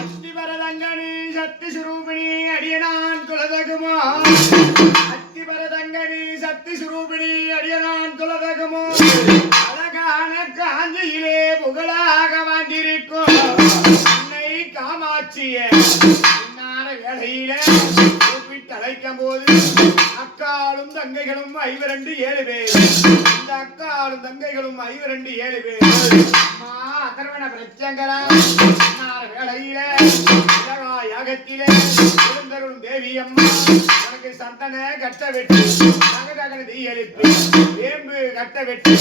அத்திபரதங்கனி சக்தி சுரூபிணி அடியனான் குலதகுமோ அத்திபரதங்கனி சக்தி சுரூபிணி அடியனான் குலதகுமோ அழகான காஞ்சியிலே புகழாக வந்திருக்கும் அன்னை காமாட்சியே வேளையிலே கூப்பிட்டு அழைக்கும் போது அக்காலும் தங்கைகளும் 527 பேர். இந்த அக்காலும் தங்கைகளும் 527 பேர். அம்மா அதர்வன பிரத்யங்கரா வேளையிலே யாகத்திலே எழுந்தருளும் தேவி அம்மா உனக்கு சந்தன கட்ட வெட்டி தகதகன தீ எழுப்பி வேம்பு கட்ட வெட்டி